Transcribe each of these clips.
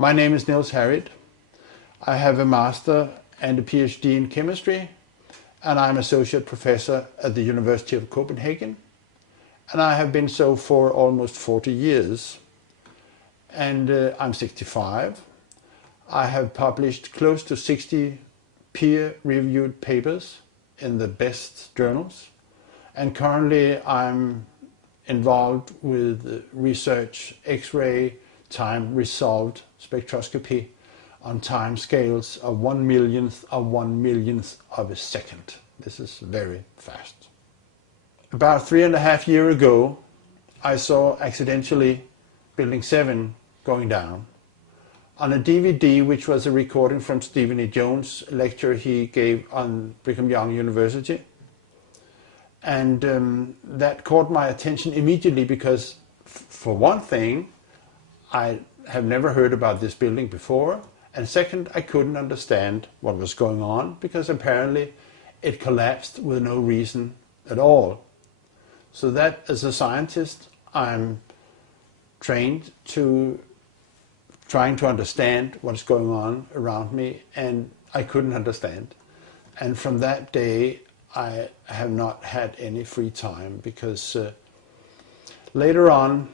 My name is Niels Harrit. I have a master and a PhD in chemistry, and I'm associate professor at the University of Copenhagen, and I have been so for almost 40 years. And I'm 65. I have published close to 60 peer-reviewed papers in the best journals, and currently I'm involved with research X-ray time resolved spectroscopy on time scales of 1/millionth of a second. This is very fast. About 3.5 years ago, I saw accidentally Building 7 going down on a DVD, which was a recording from Stephen E. Jones' lecture he gave on Brigham Young University. And that caught my attention immediately because, for one thing, I have never heard about this building before, and second, I couldn't understand what was going on because apparently it collapsed with no reason at all. So that, as a scientist, I'm trained to trying to understand what's going on around me, and I couldn't understand. And from that day, I have not had any free time because later on,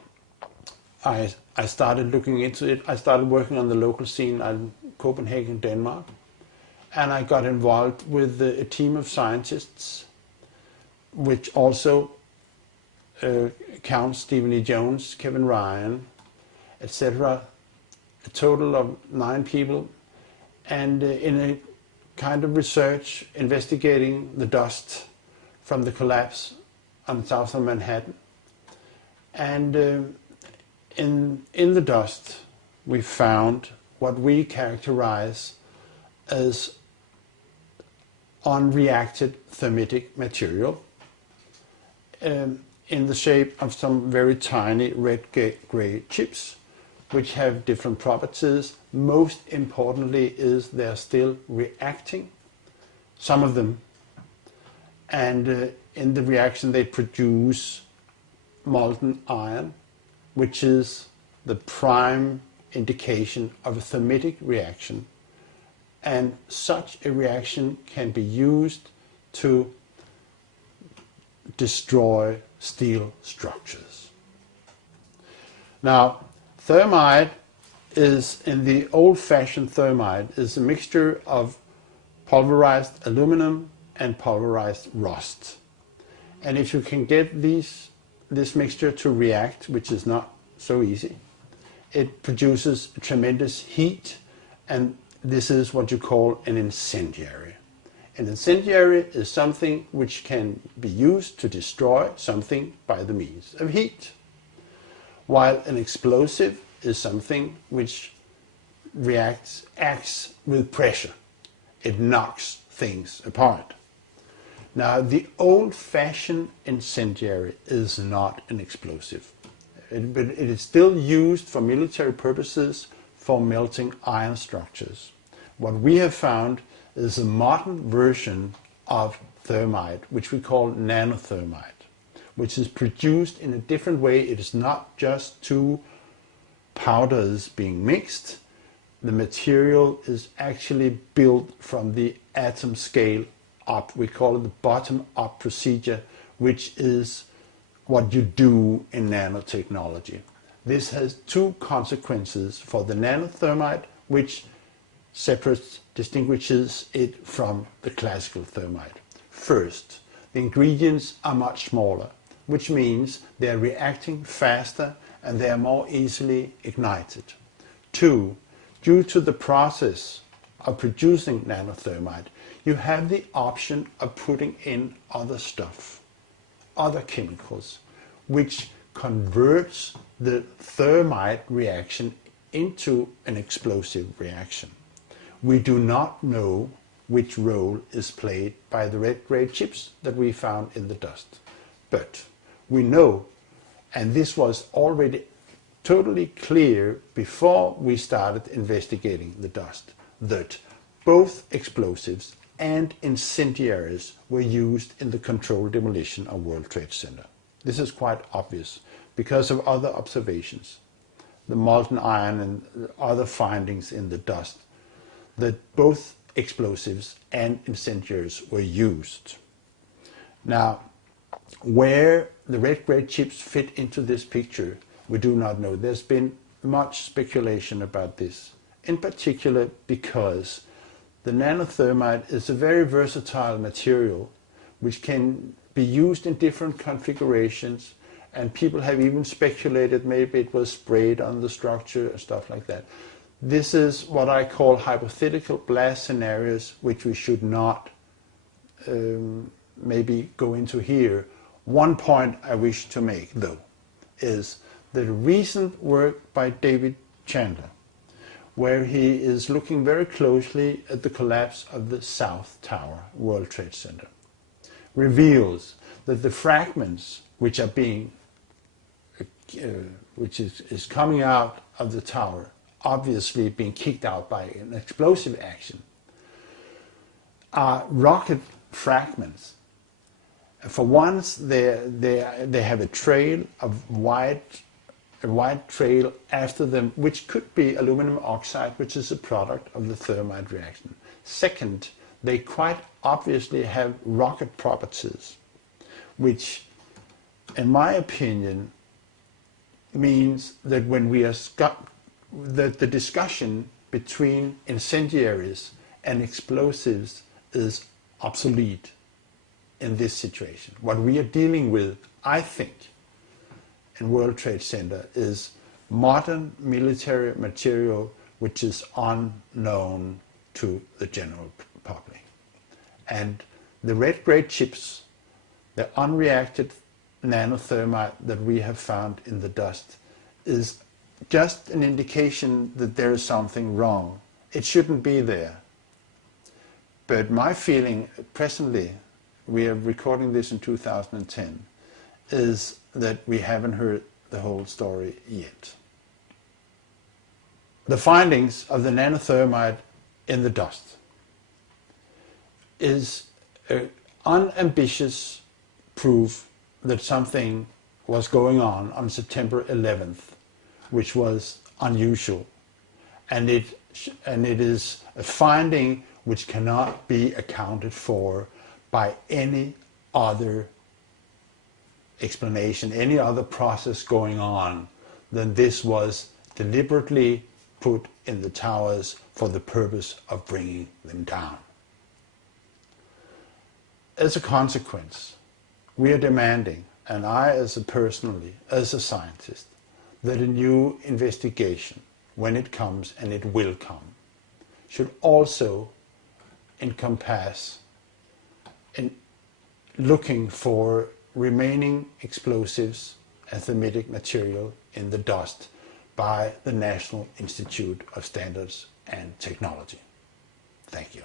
I started looking into it. I started working on the local scene in Copenhagen, Denmark, and I got involved with a team of scientists, which also counts Stephen E. Jones, Kevin Ryan, etc. A total of 9 people, and in a kind of research investigating the dust from the collapse on south of Manhattan. And in the dust we found what we characterize as unreacted thermitic material in the shape of some very tiny red-gray chips, which have different properties. Most importantly is they're still reacting, some of them, and in the reaction they produce molten iron, which is the prime indication of a thermitic reaction, and such a reaction can be used to destroy steel structures. Now, thermite is, in the old-fashioned thermite, is a mixture of pulverized aluminum and pulverized rust. And if you can get this mixture to react, which is not so easy, it produces tremendous heat, and this is what you call an incendiary. An incendiary is something which can be used to destroy something by the means of heat, while an explosive is something which acts with pressure. It knocks things apart. Now, the old-fashioned incendiary is not an explosive, but it is still used for military purposes for melting iron structures. What we have found is a modern version of thermite, which we call nanothermite, which is produced in a different way. It is not just 2 powders being mixed. The material is actually built from the atom scale up. We call it the bottom-up procedure, which is what you do in nanotechnology. This has 2 consequences for the nanothermite, which distinguishes it from the classical thermite. First, the ingredients are much smaller, which means they are reacting faster and they are more easily ignited. 2, due to the process of producing nanothermite, you have the option of putting in other stuff, other chemicals, which converts the thermite reaction into an explosive reaction. We do not know which role is played by the red-gray chips that we found in the dust. But we know, and this was already totally clear before we started investigating the dust, that both explosives and incendiaries were used in the controlled demolition of World Trade Center. This is quite obvious because of other observations. the molten iron and other findings in the dust, that both explosives and incendiaries were used. Now, where the red grade chips fit into this picture, we do not know. There's been much speculation about this, in particular because the nanothermite is a very versatile material which can be used in different configurations, and people have even speculated maybe it was sprayed on the structure and stuff like that. This is what I call hypothetical blast scenarios, which we should not maybe go into here. One point I wish to make, though, is the recent work by David Chandler, where he is looking very closely at the collapse of the South Tower, World Trade Center, reveals that the fragments which are being, which is coming out of the tower, obviously being kicked out by an explosive action, are rocket fragments. For once, they have a trail of a white trail after them, which could be aluminum oxide, which is a product of the thermite reaction. Second, they quite obviously have rocket properties, which, in my opinion, means that when we are that the discussion between incendiaries and explosives is obsolete in this situation. What we are dealing with, I think, in World Trade Center is modern military material which is unknown to the general public. And the red grade chips, the unreacted nanothermite that we have found in the dust, is just an indication that there is something wrong. It shouldn't be there. But my feeling presently, we are recording this in 2010, is that we haven't heard the whole story yet. The findings of the nanothermite in the dust is an unambitious proof that something was going on September 11th, which was unusual. And it is a finding which cannot be accounted for by any other explanation, any other process going on than this was deliberately put in the towers for the purpose of bringing them down. As a consequence, we are demanding, and I as a scientist, that a new investigation, when it comes, and it will come, should also encompass in looking for remaining explosives and thermitic material in the dust by the National Institute of Standards and Technology. Thank you.